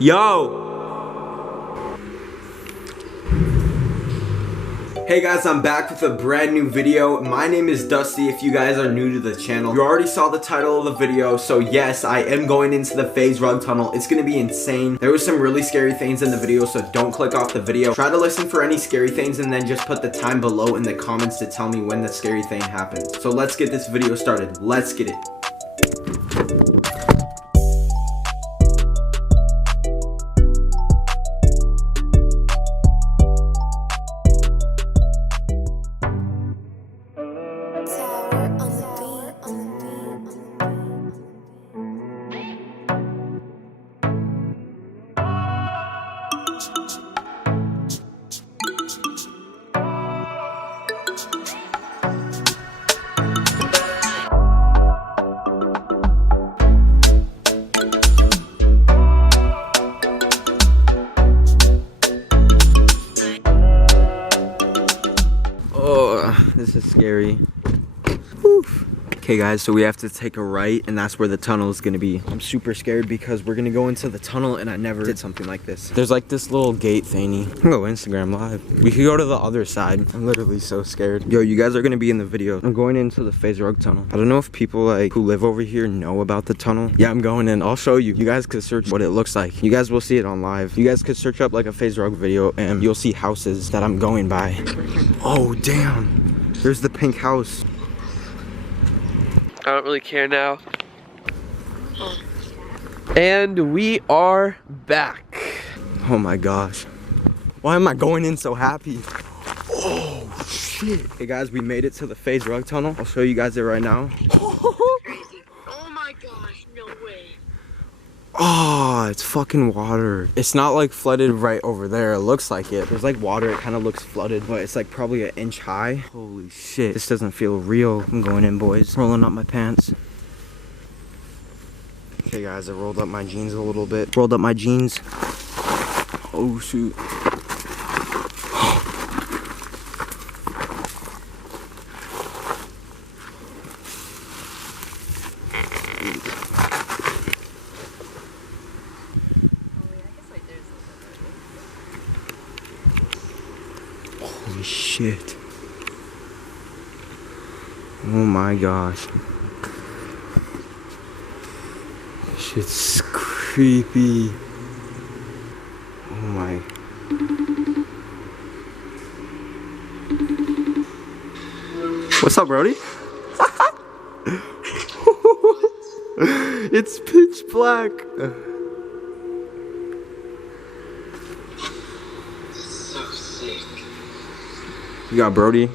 Yo! Hey guys, I'm back with a brand new video. My name is Dusty if you guys are new to the channel. You already saw the title of the video, so yes, I am going into the Faze rug tunnel. It's gonna be insane. There was some really scary things in the video, so don't click off the video. Try to listen for any scary things and then just put the time below in the comments to tell me when the scary thing happened. So let's get this video started. Let's get it. This is scary. Oof. Okay guys, so we have to take a right and that's where the tunnel is gonna be. I'm super scared because we're gonna go into the tunnel and I never did something like this. There's like this little gate thingy. I'm gonna go Instagram live. We could go to the other side. I'm literally so scared. Yo, you guys are gonna be in the video. I'm going into the Faze rug tunnel. I don't know if people like who live over here know about the tunnel. Yeah, I'm going in. I'll show you. You guys could search what it looks like. You guys will see it on live. You guys could search up like a Faze rug video and you'll see houses that I'm going by. Oh, damn. There's the pink house. I don't really care now. And we are back. Oh my gosh. Why am I going in so happy? Oh shit. Hey guys, we made it to the Faze rug tunnel. I'll show you guys it right now. Oh my gosh, no way. Oh, it's fucking water. It's not like flooded right over there. It looks like it. There's like water. It kind of looks flooded, but it's like probably an inch high. Holy shit. This doesn't feel real. I'm going in, boys. Rolling up my pants. Okay, guys, I rolled up my jeans a little bit. Rolled up my jeans. Oh, shoot. Holy shit. Oh my gosh. Shit's creepy. Oh my. What's up, Brody? It's pitch black. So sick. You got Brody.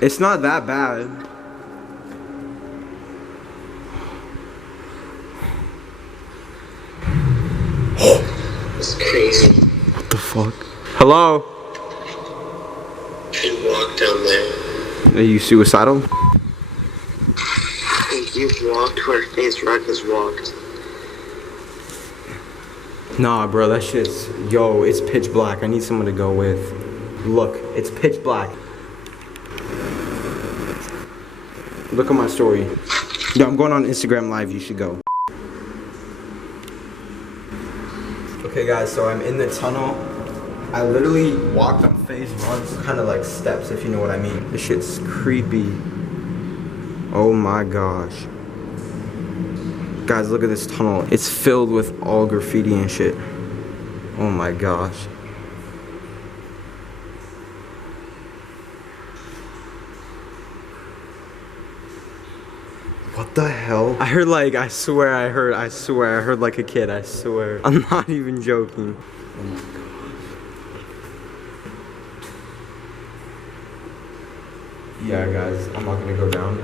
It's not that bad. It's crazy. What the fuck? Hello? You walk down there. Are you suicidal? I think you've walked where Faze rug has walked. Nah, bro, that shit's... Yo, it's pitch black. I need someone to go with. Look, it's pitch black. Look at my story. Yo, I'm going on Instagram live. You should go. Okay, guys, so I'm in the tunnel. I literally walked on Faze rugs, kind of like steps, if you know what I mean. This shit's creepy. Oh my gosh. Guys, look at this tunnel. It's filled with all graffiti and shit. Oh my gosh. What the hell? I heard like, I swear I heard like a kid, I swear. I'm not even joking. Oh my god. Yeah, guys, I'm not gonna go down.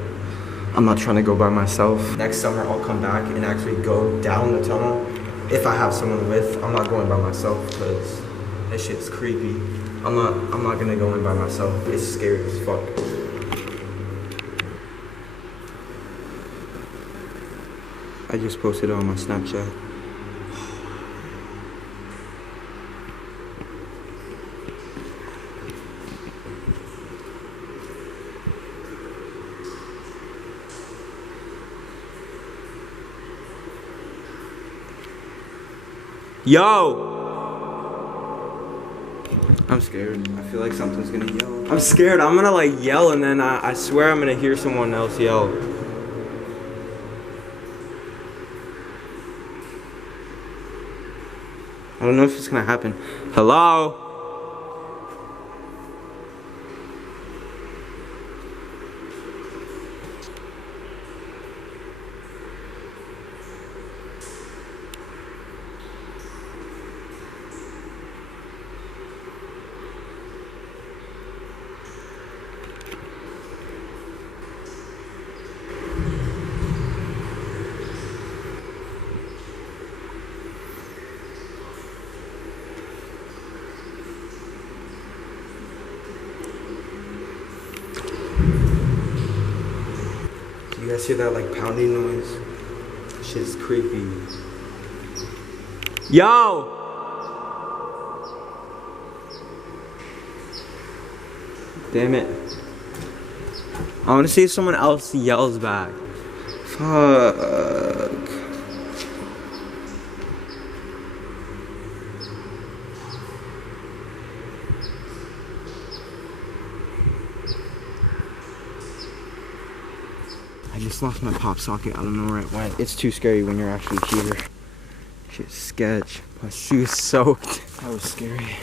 I'm not trying to go by myself. Next summer, I'll come back and actually go down the tunnel. If I have someone with, I'm not going by myself because this shit's creepy. I'm not gonna go in by myself. It's scary as fuck. I just posted it on my Snapchat. Yo! I'm scared. I feel like something's gonna yell. I'm scared. I'm gonna like yell and then I swear I'm gonna hear someone else yell. I don't know if it's gonna happen. Hello? You guys hear that like pounding noise? Shit's creepy. Yo! Damn it. I wanna see if someone else yells back. Fuck. I just lost my pop socket. I don't know where it went. It's too scary when you're actually here. Shit's sketch. My shoe's soaked. That was scary.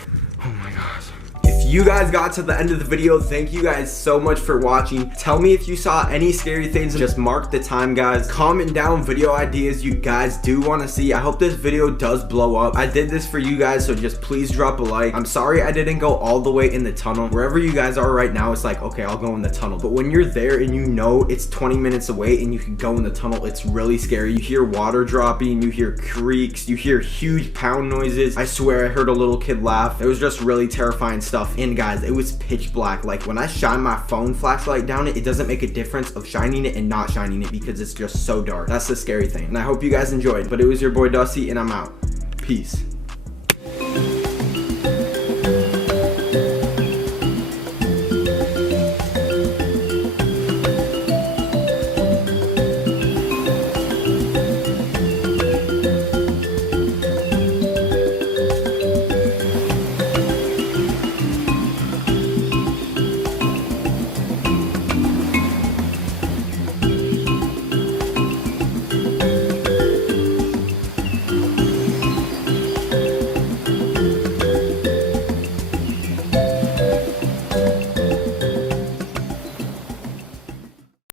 Oh my gosh. If you guys got to the end of the video, thank you guys so much for watching. Tell me if you saw any scary things. Just mark the time, guys. Comment down video ideas you guys do want to see. I hope this video does blow up. I did this for you guys, so just please drop a like. I'm sorry I didn't go all the way in the tunnel. Wherever you guys are right now, it's like, okay, I'll go in the tunnel. But when you're there and you know it's 20 minutes away and you can go in the tunnel, it's really scary. You hear water dropping, you hear creaks, you hear huge pound noises. I swear I heard a little kid laugh. It was just really terrifying stuff. And guys, it was pitch black. Like when I shine my phone flashlight down it, it doesn't make a difference of shining it and not shining it because it's just so dark. That's the scary thing. And I hope you guys enjoyed. But it was your boy Dusty and I'm out. Peace.